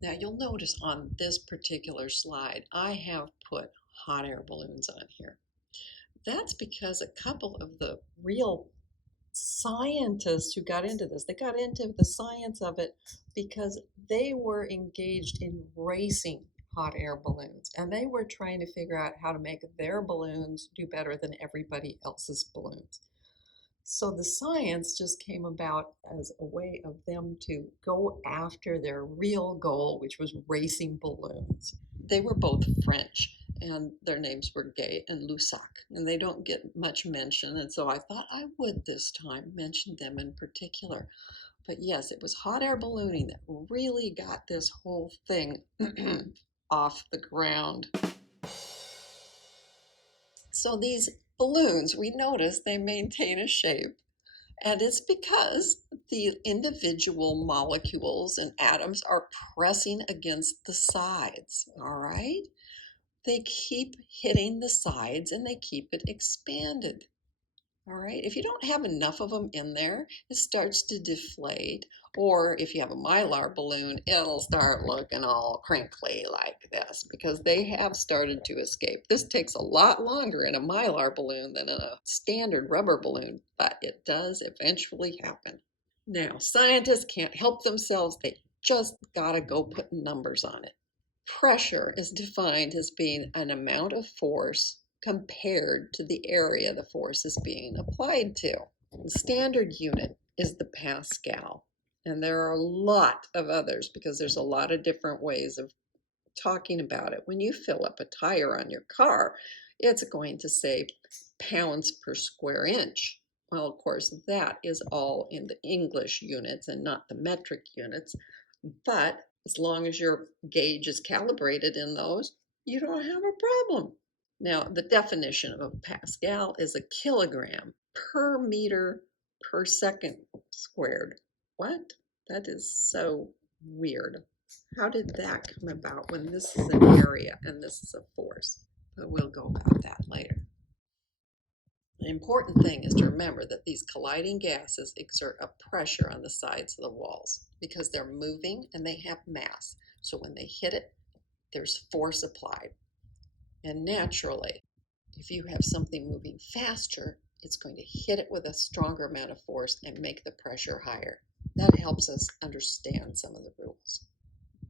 Now you'll notice on this particular slide, I have put hot air balloons on here. That's because a couple of the real scientists who got into this, they got into the science of it because they were engaged in racing hot air balloons, and they were trying to figure out how to make their balloons do better than everybody else's balloons. So the science just came about as a way of them to go after their real goal, which was racing balloons. They were both French, and their names were Gay and Lussac, and they don't get much mention, and so I thought I would this time mention them in particular. But yes, it was hot air ballooning that really got this whole thing off the ground. So these balloons, we notice they maintain a shape, and it's because the individual molecules and atoms are pressing against the sides, all right? They keep hitting the sides and they keep it expanded. All right, if you don't have enough of them in there, it starts to deflate. Or if you have a mylar balloon, it'll start looking all crinkly like this because they have started to escape. This takes a lot longer in a mylar balloon than in a standard rubber balloon, but it does eventually happen. Now, scientists can't help themselves. They just gotta go put numbers on it. Pressure is defined as being an amount of force compared to the area the force is being applied to. The standard unit is the Pascal, and there are a lot of others because there's a lot of different ways of talking about it. When you fill up a tire on your car, it's going to say pounds per square inch. Well, of course, that is all in the English units and not the metric units, but as long as your gauge is calibrated in those, you don't have a problem. Now, the definition of a Pascal is a kilogram per meter per second squared. What? That is so weird. How did that come about when this is an area and this is a force? But we'll go about that later. The important thing is to remember that these colliding gases exert a pressure on the sides of the walls because they're moving and they have mass. So when they hit it, there's force applied. And naturally, if you have something moving faster, it's going to hit it with a stronger amount of force and make the pressure higher. That helps us understand some of the rules.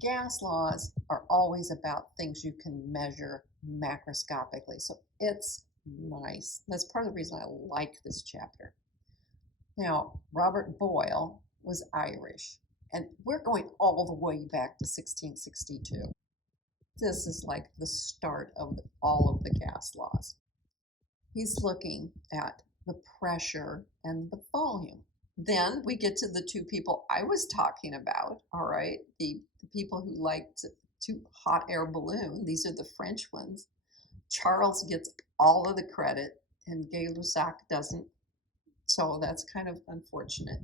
Gas laws are always about things you can measure macroscopically. So it's nice. That's part of the reason I like this chapter. Now, Robert Boyle was Irish, and we're going all the way back to 1662. This is like the start of all of the gas laws. He's looking at the pressure and the volume. Then we get to the two people I was talking about, all right? The people who liked to hot air balloon. These are the French ones. Charles gets all of the credit and Gay-Lussac doesn't. So that's kind of unfortunate.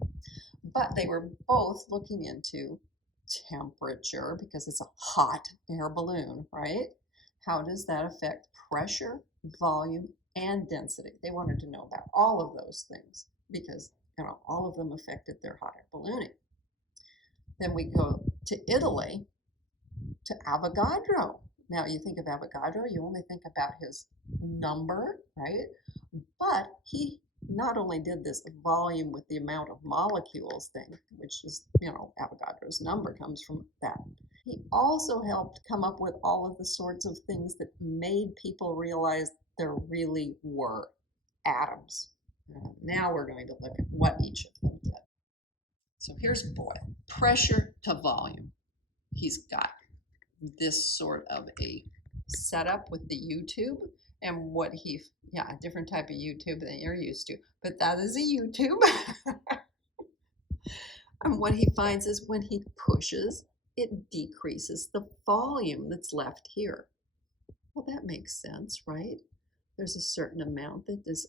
But they were both looking into temperature because it's a hot air balloon, right? How does that affect pressure, volume, and density? They wanted to know about all of those things because all of them affected their hot air ballooning. Then we go to Italy, to Avogadro. Now you think of Avogadro, you only think about his number, right? But he not only did this volume with the amount of molecules thing, which is, Avogadro's number comes from that. He also helped come up with all of the sorts of things that made people realize there really were atoms. Now we're going to look at what each of them did. So here's Boyle. Pressure to volume. He's got this sort of a setup with the U-tube and a different type of U-tube than you're used to, but that is a U-tube. And what he finds is when he pushes, it decreases the volume that's left here. Well, that makes sense, right? There's a certain amount that is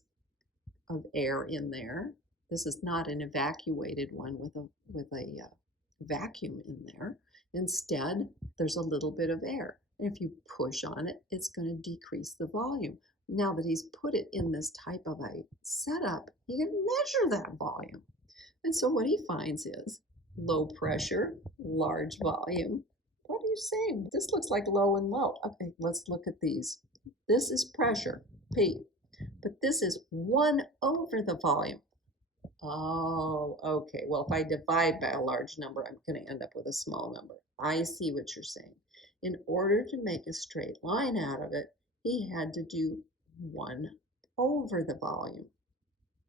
of air in there. This is not an evacuated one with a vacuum in there. Instead, there's a little bit of air. And if you push on it, it's going to decrease the volume. Now that he's put it in this type of a setup, you can measure that volume. And so what he finds is low pressure, large volume. you saying? This looks like low and low. Okay, let's look at these. This is pressure, P, but this is 1 over the volume. Oh, okay. Well, if I divide by a large number, I'm going to end up with a small number. I see what you're saying. In order to make a straight line out of it, he had to do 1 over the volume.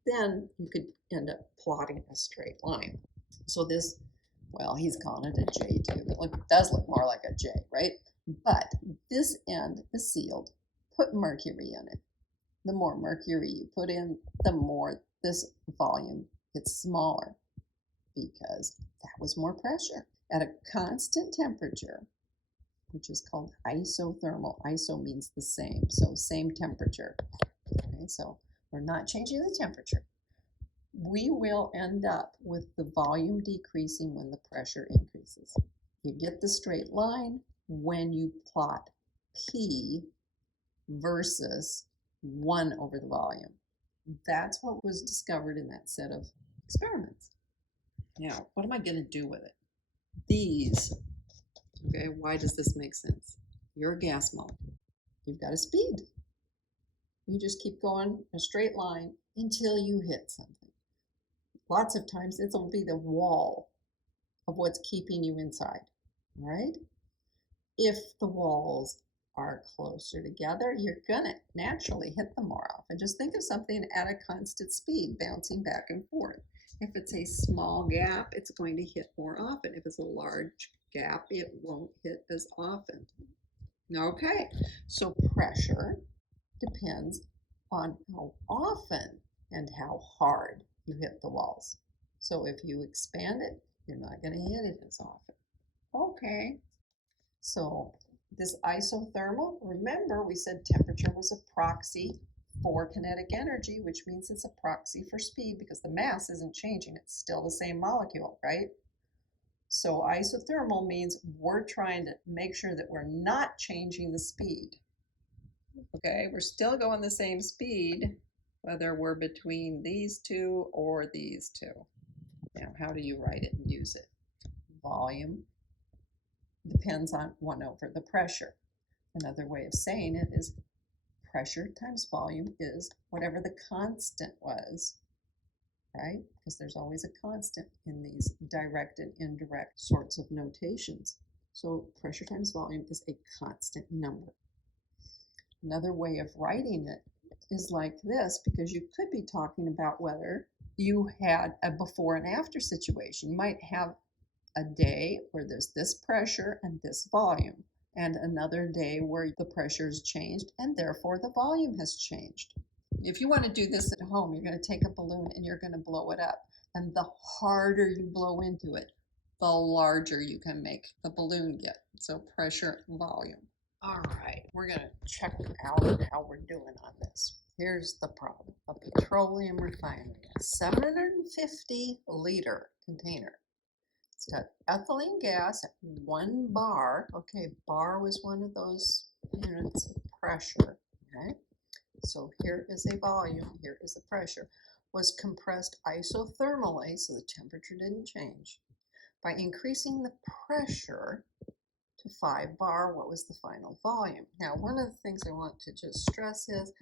Then you could end up plotting a straight line. So this, well, he's calling it a J too. It does look more like a J, right? But this end is sealed. Put mercury in it. The more mercury you put in, the more this volume gets smaller because that was more pressure. At a constant temperature, which is called isothermal. Iso means the same, so same temperature. Okay, so we're not changing the temperature. We will end up with the volume decreasing when the pressure increases. You get the straight line when you plot P versus 1 over the volume. That's what was discovered in that set of experiments. Now, what am I going to do with it? These, okay, why does this make sense? You're a gas molecule. You've got a speed. You just keep going a straight line until you hit something. Lots of times it'll be the wall of what's keeping you inside, right? If the walls are closer together, you're gonna naturally hit them more often. Just think of something at a constant speed, bouncing back and forth. If it's a small gap, it's going to hit more often. If it's a large gap, it won't hit as often. Okay, so pressure depends on how often and how hard you hit the walls. So if you expand it, you're not going to hit it as often. Okay, so this isothermal, remember we said temperature was a proxy for kinetic energy, which means it's a proxy for speed because the mass isn't changing. It's still the same molecule, right? So isothermal means we're trying to make sure that we're not changing the speed. Okay, we're still going the same speed, whether we're between these two or these two. Now, how do you write it and use it? Volume depends on 1 over the pressure. Another way of saying it is pressure times volume is whatever the constant was, right? Because there's always a constant in these direct and indirect sorts of notations. So pressure times volume is a constant number. Another way of writing it is like this, because you could be talking about whether you had a before and after situation. You might have a day where there's this pressure and this volume, and another day where the pressure has changed and therefore the volume has changed. If you want to do this at home, you're going to take a balloon and you're going to blow it up. And the harder you blow into it, the larger you can make the balloon get. So pressure, volume. All right, we're going to check out how we're doing on this. Here's the problem. A petroleum refinery, a 750-liter container. It's got ethylene gas at 1 bar. Okay, bar was one of those units of pressure. Okay, so here is a volume, here is a pressure. Was compressed isothermally, so the temperature didn't change. By increasing the pressure to 5 bar, what was the final volume? Now, one of the things I want to just stress is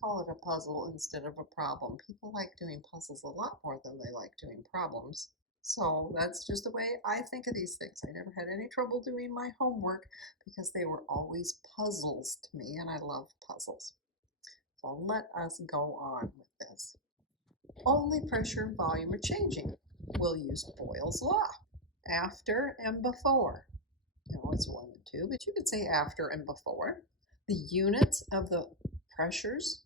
call it a puzzle instead of a problem. People like doing puzzles a lot more than they like doing problems. So that's just the way I think of these things. I never had any trouble doing my homework because they were always puzzles to me, and I love puzzles. So let us go on with this. Only pressure and volume are changing. We'll use Boyle's law. After and before. You know, it's 1 and 2, but you could say after and before. The units of the pressures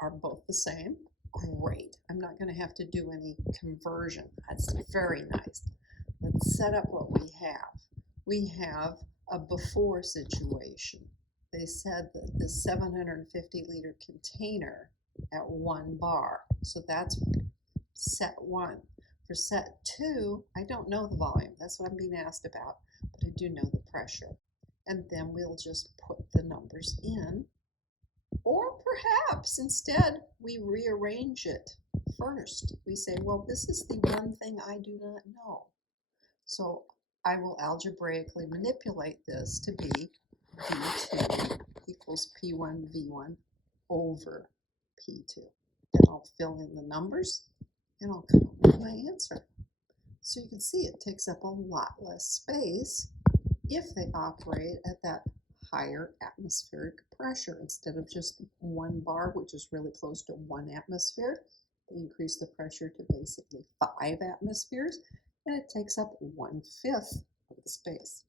are both the same. Great. I'm not going to have to do any conversion. That's very nice. Let's set up what we have. We have a before situation. They said that the 750-liter container at 1 bar. So that's set 1. For set 2, I don't know the volume. That's what I'm being asked about, but I do know the pressure. And then we'll just put the numbers in. Or perhaps instead we rearrange it first. We say, well, this is the one thing I do not know. So I will algebraically manipulate this to be V2 equals P1 V1 over P2. Then I'll fill in the numbers and I'll come up with my answer. So you can see it takes up a lot less space if they operate at that higher atmospheric pressure instead of just 1 bar, which is really close to 1 atmosphere. They increase the pressure to basically 5 atmospheres, and it takes up 1/5 of the space.